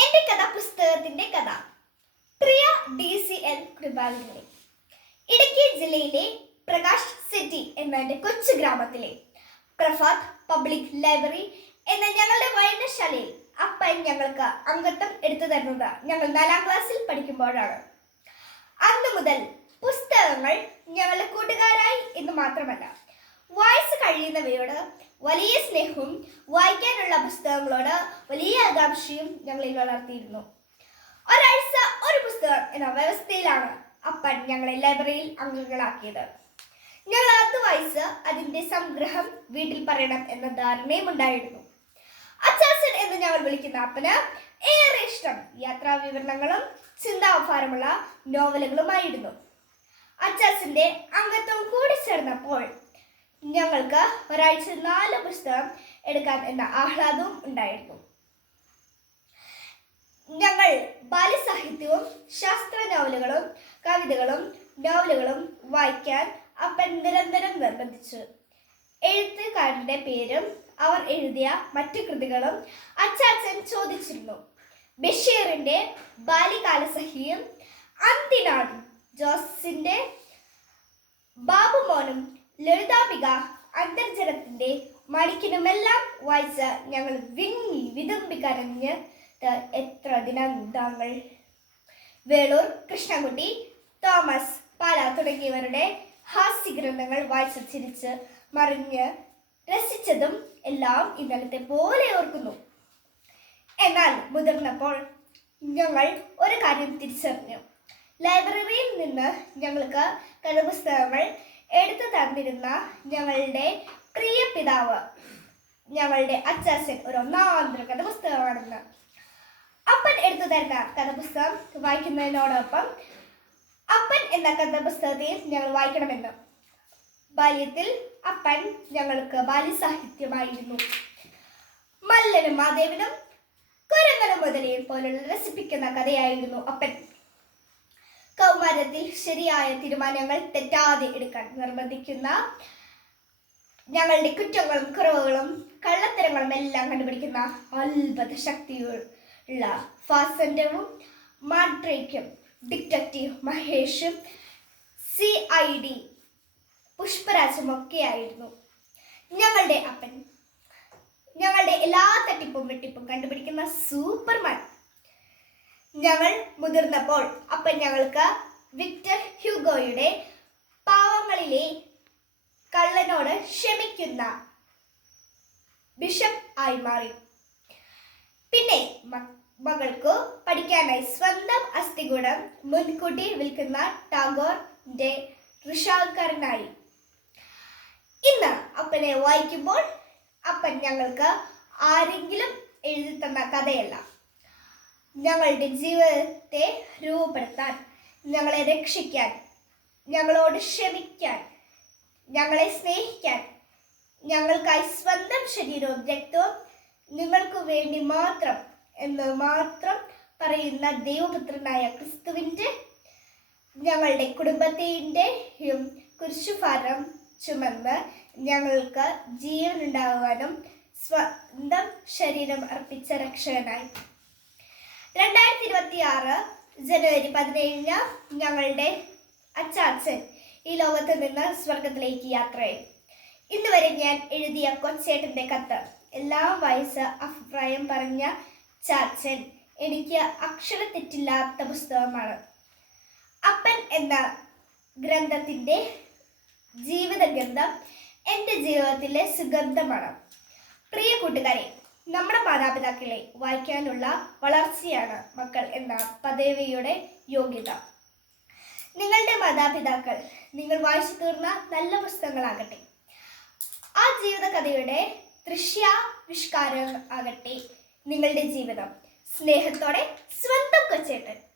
എന്റെ കഥ പുസ്തകത്തിന്റെ കഥ. പ്രിയ ഡി സി എൽ കൃപാകരെ ഇടുക്കി ജില്ലയിലെ പ്രകാശ് സിറ്റി എന്ന എന്റെ കൊച്ചു ഗ്രാമത്തിലെ പ്രഭാത് പബ്ലിക് ലൈബ്രറി എന്ന ഞങ്ങളുടെ വായനശാലയിൽ അപ്പൻ ഞങ്ങൾക്ക് അംഗത്വം എടുത്തു തരുന്നത് ഞങ്ങൾ നാലാം ക്ലാസ്സിൽ പഠിക്കുമ്പോഴാണ്. അന്ന് മുതൽ പുസ്തകങ്ങൾ ഞങ്ങളുടെ കൂട്ടുകാരായി എന്ന് മാത്രമല്ല വായിച്ചു കഴിയുന്നവയോട് വലിയ സ്നേഹവും വായിക്കാനുള്ള പുസ്തകങ്ങളോട് വലിയ ആകാംക്ഷയും ഞങ്ങളിൽ വളർത്തിയിരുന്നു. ഒരാഴ്ച ഒരു പുസ്തകം എന്ന വ്യവസ്ഥയിലാണ് അപ്പൻ ഞങ്ങളെ ലൈബ്രറിയിൽ അംഗങ്ങളാക്കിയത്. ഞങ്ങൾ അത് വായിച്ച് അതിന്റെ സംഗ്രഹം വീട്ടിൽ പറയണം എന്ന ധാരണയും ഉണ്ടായിരുന്നു. അച്ചാച്ചൻ എന്ന് ഞങ്ങൾ വിളിക്കുന്ന അപ്പന് ഏറെ ഇഷ്ടം യാത്രാ വിവരണങ്ങളും ചിന്താഭാരമുള്ള നോവലുകളുമായിരുന്നു. അച്ചാച്ചന്റെ അംഗത്വം കൂടി ചേർന്നപ്പോൾ ഞങ്ങൾക്ക് ഒരാഴ്ച നാല് പുസ്തകം എടുക്കാൻ എന്ന ആഹ്ലാദവും ഉണ്ടായിരുന്നു. ഞങ്ങൾ ബാലസാഹിത്യവും ശാസ്ത്ര നോവലുകളും കവിതകളും നോവലുകളും വായിക്കാൻ അപ്പൻ നിരന്തരം നിർബന്ധിച്ചു. എഴുത്തുകാരുടെ പേരും അവർ എഴുതിയ മറ്റു കൃതികളും അച്ചാച്ചൻ ചോദിച്ചിരുന്നു. ബഷീറിന്റെ ബാല്യകാലസഹിയും അന്തിനാടും ജോസിന്റെ ബാബുമോനും ലളിതാംബിക അന്തർജനത്തിന്റെ മണിക്കിനുമെല്ലാം വായിച്ച ഞങ്ങൾ വിങ്ങി വിതുമ്പി കരഞ്ഞ് എത്ര ദിനാന്തങ്ങൾ വേളൂർ കൃഷ്ണൻകുട്ടി തോമസ് പാല തുടങ്ങിയവരുടെ ഹാസ്യഗ്രന്ഥങ്ങൾ വായിച്ച് ചിരിച്ച് മറിഞ്ഞ് രസിച്ചതും എല്ലാം ഇന്നലത്തെ പോലെ ഓർക്കുന്നു. എന്നാൽ മുതിർന്നപ്പോൾ ഞങ്ങൾ ഒരു കാര്യം തിരിച്ചറിഞ്ഞു. ലൈബ്രറിയിൽ നിന്ന് ഞങ്ങൾക്ക് കഥാപുസ്തകങ്ങൾ എടുത്തു തന്നിരുന്ന ഞങ്ങളുടെ പ്രിയ പിതാവ് ഞങ്ങളുടെ അച്ചാച്ചൻ ഒരു ഒന്നാം കഥ പുസ്തകമാണെന്ന് അപ്പൻ എടുത്തു തരുന്ന കഥാപുസ്തകം വായിക്കുന്നതിനോടൊപ്പം അപ്പൻ എന്ന കഥ കഥാപുസ്തകത്തെയും ഞങ്ങൾ വായിക്കണമെന്ന്. ബാല്യത്തിൽ അപ്പൻ ഞങ്ങൾക്ക് ബാല്യസാഹിത്യമായിരുന്നു. മല്ലനും മാദേവനും കുരങ്ങനും മുതലയും പോലുള്ള രസിപ്പിക്കുന്ന കഥയായിരുന്നു അപ്പൻ. കൗമാരത്തിൽ ശരിയായ തീരുമാനങ്ങൾ തെറ്റാതെ എടുക്കാൻ നിർബന്ധിക്കുന്ന ഞങ്ങളുടെ കുറ്റങ്ങളും കുറവുകളും കള്ളത്തരങ്ങളും എല്ലാം കണ്ടുപിടിക്കുന്ന അത്ഭുത ശക്തിയുള്ള ഫാസന്റവും മാട്രേക്കും ഡിറ്റക്റ്റീവ് മഹേഷും സി ഐ ഡി പുഷ്പരാജും ഒക്കെയായിരുന്നു. ഞങ്ങളുടെ അപ്പൻ ഞങ്ങളുടെ എല്ലാ തട്ടിപ്പും വെട്ടിപ്പും കണ്ടുപിടിക്കുന്ന സൂപ്പർമാൻ ഞങ്ങൾ മുതിർന്നപ്പോൾ അപ്പം ഞങ്ങൾക്ക് വിക്ടർ ഹ്യൂഗോയുടെ പാവങ്ങളിലെ കള്ളനോട് ക്ഷമിക്കുന്ന ബിഷപ്പ് ആയി മാറി. പിന്നെ മകൾക്ക് പഠിക്കാനായി സ്വന്തം അസ്ഥികൂടം മുൻകൂട്ടി വിൽക്കുന്ന ടാഗോറിന്റെ ഋഷാൽക്കാരനായി. ഇന്ന് അപ്പനെ വായിക്കുമ്പോൾ അപ്പൻ ഞങ്ങൾക്ക് ആരെങ്കിലും എഴുതി തന്ന കഥയല്ല. ഞങ്ങളുടെ ജീവിതത്തെ രൂപപ്പെടുത്താൻ ഞങ്ങളെ രക്ഷിക്കാൻ ഞങ്ങളോട് ക്ഷമിക്കാൻ ഞങ്ങളെ സ്നേഹിക്കാൻ ഞങ്ങൾക്കായി സ്വന്തം ശരീരവും രക്തവും നിങ്ങൾക്ക് വേണ്ടി മാത്രം എന്ന് മാത്രം പറയുന്ന ദൈവപുത്രനായ ക്രിസ്തുവിന്റെ ഞങ്ങളുടെ കുടുംബത്തിന്റെയും കുരിശുഭാരം ചുമന്ന് ഞങ്ങൾക്ക് ജീവനുണ്ടാകുവാനും സ്വന്തം ശരീരം അർപ്പിച്ച രക്ഷകനായി. രണ്ടായിരത്തി ഇരുപത്തി ആറ് ജനുവരി പതിനേഴിന് ഞങ്ങളുടെ അച്ചാച്ചൻ ഈ ലോകത്ത് നിന്ന് സ്വർഗത്തിലേക്ക് യാത്രയായി ഇന്ന് വരെ ഞാൻ എഴുതിയ കൊച്ചേട്ടന്റെ കത്ത്. എല്ലാ വയസ്സ് അഭിപ്രായം പറഞ്ഞ ചാച്ചൻ എനിക്ക് അക്ഷര തെറ്റില്ലാത്ത പുസ്തകമാണ്. അപ്പൻ എന്ന ഗ്രന്ഥത്തിന്റെ ഗ്രന്ഥം എന്റെ ജീവിതത്തിലെ സുഗന്ധമാണ്. പ്രിയ കൂട്ടുകാരെ നമ്മുടെ മാതാപിതാക്കളെ വായിക്കാനുള്ള വളർച്ചയാണ് മക്കൾ എന്ന പദവിയുടെ യോഗ്യത. നിങ്ങളുടെ മാതാപിതാക്കൾ നിങ്ങൾ വായിച്ചു തീർന്ന നല്ല പുസ്തകങ്ങളാകട്ടെ. ആ ജീവിത കഥയുടെ ദൃശ്യാവിഷ്കാരം ആകട്ടെ നിങ്ങളുടെ ജീവിതം. സ്നേഹത്തോടെ സ്വന്തം കൊച്ചേട്ടൻ.